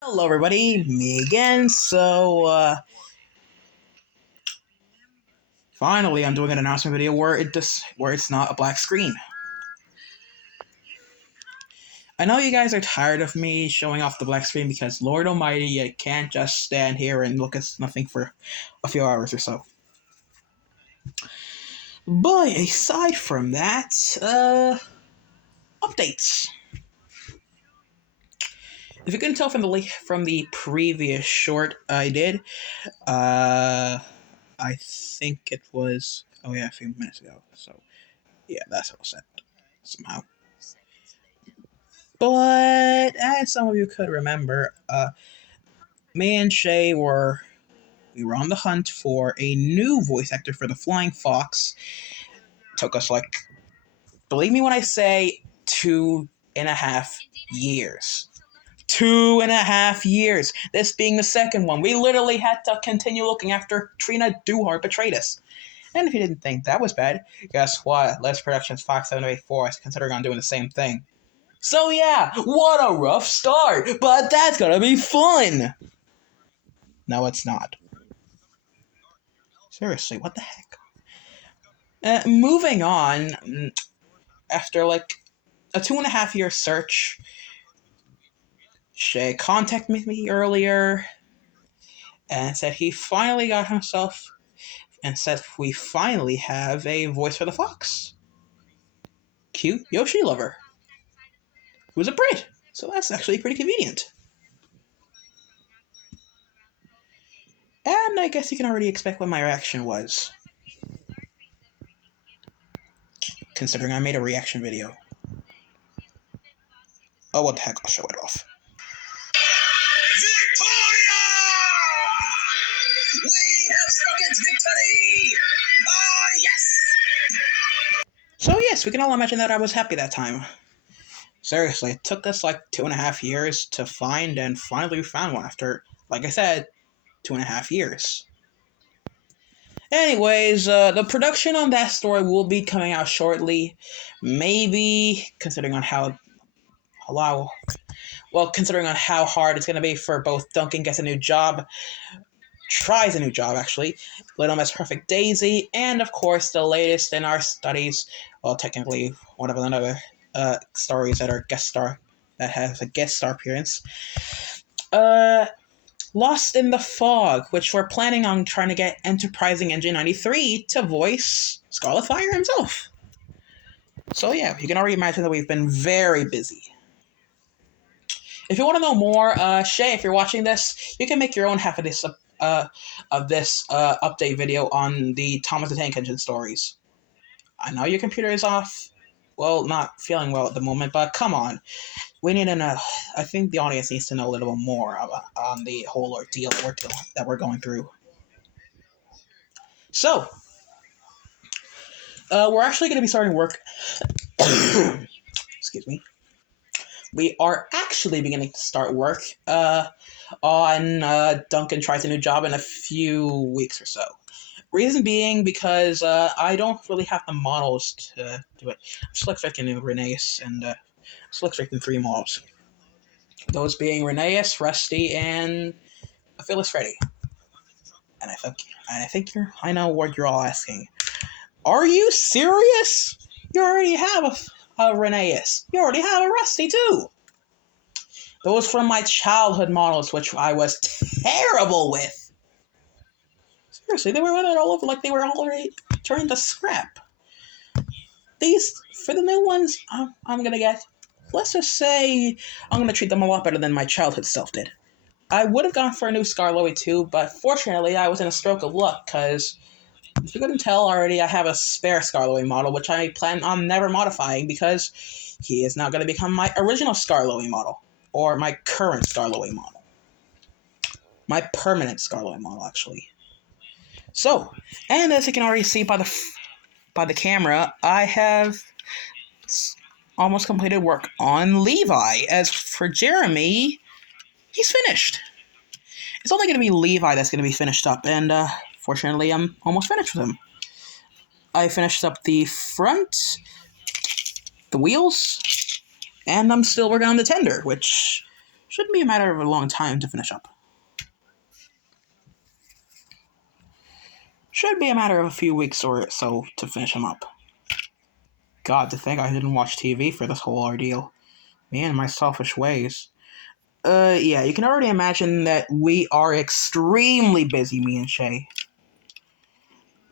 Hello everybody, me again. Finally I'm doing an announcement video where it's not a black screen. I know you guys are tired of me showing off the black screen because Lord Almighty, you can't just stand here and look at nothing for a few hours or so. But aside from that, updates. If you couldn't tell from the previous short I did, I think it was a few minutes ago. So yeah, that's what I said somehow. But as some of you could remember, me and Shay were on the hunt for a new voice actor for the Flying Fox. Took us believe me when I say 2.5 years. 2.5 years. This being the second one. We literally had to continue looking after Trina Duhart betrayed us. And if you didn't think that was bad, guess what? Les Productions Fox 784 is considering on doing the same thing. So yeah, what a rough start, but that's gonna be fun! No, it's not. Seriously, what the heck? Moving on, after a 2.5 year search, Shay contacted me earlier and said he finally got himself and said we finally have a voice for the fox. Cute Yoshi lover. Who's a Brit, so that's actually pretty convenient. And I guess you can already expect what my reaction was, considering I made a reaction video. Oh, what the heck, I'll show it off. Victoria! We have struck its victory! Oh, yes! So yes, we can all imagine that I was happy that time. Seriously, it took us 2.5 years to find, and finally we found one after, like I said, 2.5 years. Anyways, the production on that story will be coming out shortly. Maybe, considering on how hard it's going to be for both Duncan tries a new job actually, Little Miss Perfect Daisy, and of course the latest in our studies, well technically one of another stories that has a guest star appearance. Lost in the Fog, which we're planning on trying to get Enterprising Engine 93 to voice Scarlet Fire himself. So yeah, you can already imagine that we've been very busy. If you want to know more, Shay, if you're watching this, you can make your own half of this update video on the Thomas the Tank Engine stories. I know your computer is off, well, not feeling well at the moment, but come on. We need to know. I think the audience needs to know a little bit more on the whole ordeal that we're going through. So, we're actually going to be starting work. Excuse me. We are actually beginning to start work on Duncan Tries a New Job in a few weeks or so. Reason being because I don't really have the models to do it. I'm still expecting new Reneus, and still expecting 3 models. Those being Reneus, Rusty, and Phyllis Freddy. And I think I know what you're all asking. Are you serious? You already have a Reneus. You already have a Rusty too. Those from my childhood models, which I was terrible with. Seriously, they were running all over like they were already turned to scrap. These, for the new ones, I'm gonna get, let's just say, I'm gonna treat them a lot better than my childhood self did. I would have gone for a new Skarloey too, but fortunately I was in a stroke of luck, because if you couldn't tell already, I have a spare Skarloey model, which I plan on never modifying, because he is now going to become my original Skarloey model, or my current Skarloey model. My permanent Skarloey model, actually. So, and as you can already see by the camera, I have almost completed work on Levi. As for Jeremy, he's finished. It's only going to be Levi that's going to be finished up, and fortunately, I'm almost finished with him. I finished up the front, the wheels, and I'm still working on the tender, which Shouldn't be a matter of a long time to finish up. Should be a matter of a few weeks or so to finish him up. God, to think I didn't watch TV for this whole ordeal. Me and my selfish ways. Yeah, you can already imagine that we are extremely busy, me and Shay.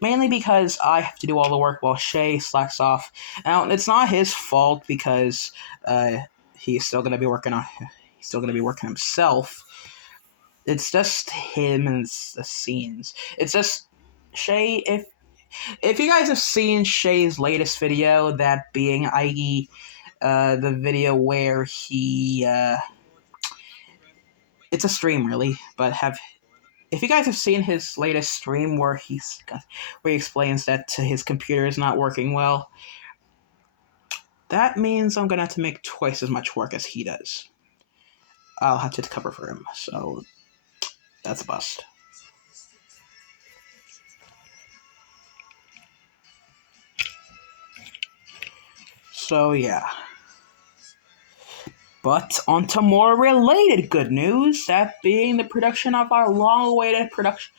Mainly because I have to do all the work while Shay slacks off. Now, it's not his fault because uh, he's still gonna be working on. He's still gonna be working himself. It's just him and the scenes. It's just Shay. If you guys have seen Shay's latest video, that being i.e. The video where he it's a stream really, but have if you guys have seen his latest stream where he explains that his computer is not working well, that means I'm gonna have to make twice as much work as he does. I'll have to cover for him, so that's a bust. So yeah. But on to more related good news, that being the production of our long-awaited production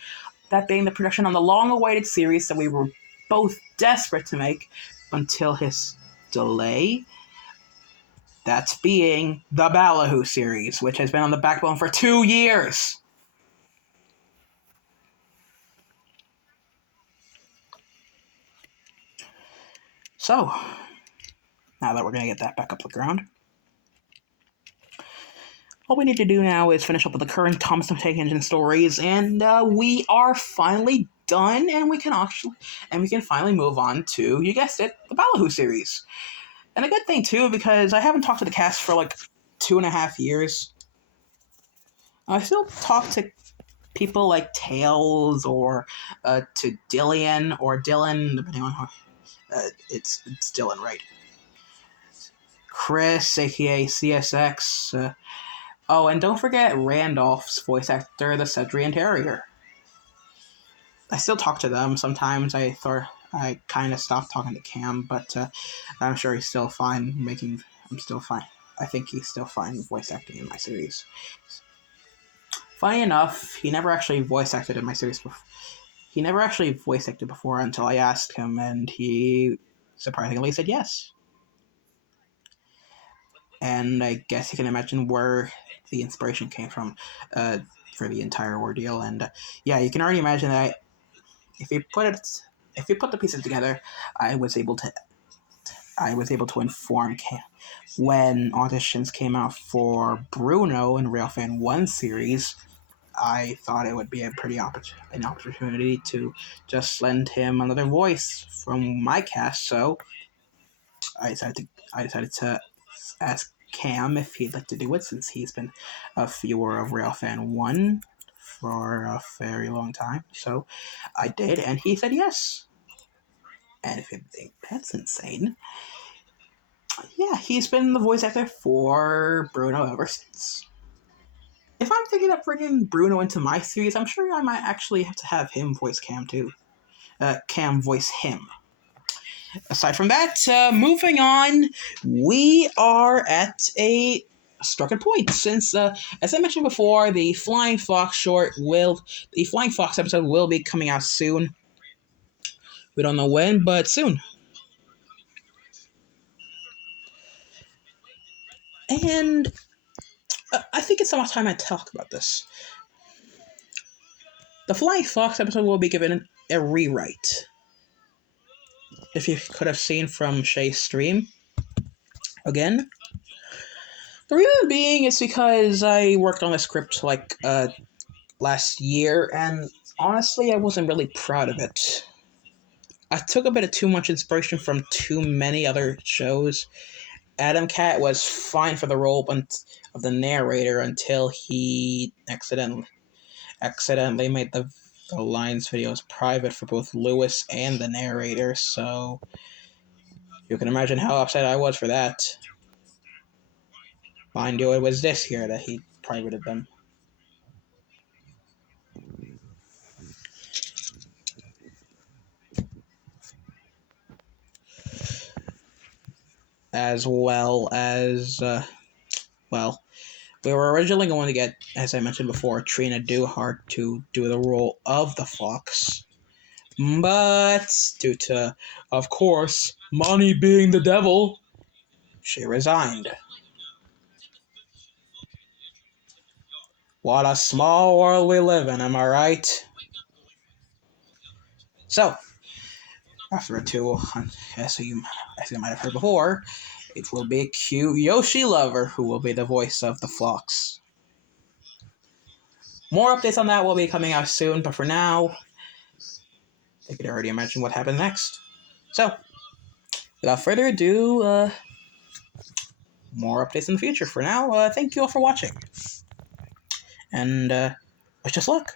that being the production on the long-awaited series that we were both desperate to make until his delay. That's being the Ballyhoo series, which has been on the backbone for 2 years. So, now that we're going to get that back up the ground, all we need to do now is finish up with the current Thomas the Tank Engine stories, and we are finally done, and we can finally move on to, you guessed it, the Ballyhoo series. And a good thing too, because I haven't talked to the cast for like 2.5 years. I still talk to people like Tails or to Dylan, depending on how it's Dylan, right? Chris, aka CSX. Oh, and don't forget Randolph's voice actor, the Cedrian Terrier. I still talk to them sometimes. I kind of stopped talking to Cam, but I'm sure he's still fine making. I'm still fine. I think he's still fine voice acting in my series. Funny enough, he never actually voice acted in my series before. He never actually voice acted before until I asked him, and he surprisingly said yes. And I guess you can imagine where the inspiration came from for the entire ordeal. And yeah, you can already imagine that if you put the pieces together, I was able to inform Cam when auditions came out for Bruno in Railfan 1 series. I thought it would be an opportunity to just lend him another voice from my cast, so I decided to ask Cam if he'd like to do it, since he's been a viewer of Railfan 1 for a very long time. So I did, and he said yes. And if you think that's insane, yeah, he's been the voice actor for Bruno ever since. If I'm thinking of bringing Bruno into my series, I'm sure I might actually have to have him voice Cam too. Cam voice him. Aside from that, moving on, we are at a stricken point, since, as I mentioned before, the Flying Fox episode will be coming out soon. We don't know when, but soon. And I think it's about time I talk about this. The Flying Fox episode will be given a rewrite. If you could have seen from Shay's stream, again. The reason being is because I worked on the script last year, and honestly, I wasn't really proud of it. I took a bit of too much inspiration from too many other shows. Adam Cat was fine for the role of the narrator until he accidentally made the lines videos private for both Lewis and the narrator, so you can imagine how upset I was for that. Mind you, it was this year that he privated them. As well as, well, We were originally going to get, as I mentioned before, Trina Dewhart to do the role of the fox. But due to, of course, money being the devil, she resigned. What a small world we live in, am I right? So, after two, as you might have heard before, it will be cute Yoshi Lover who will be the voice of the fox. More updates on that will be coming out soon, but for now, I could already imagine what happens next. So, without further ado, more updates in the future. For now, thank you all for watching, and wish us luck.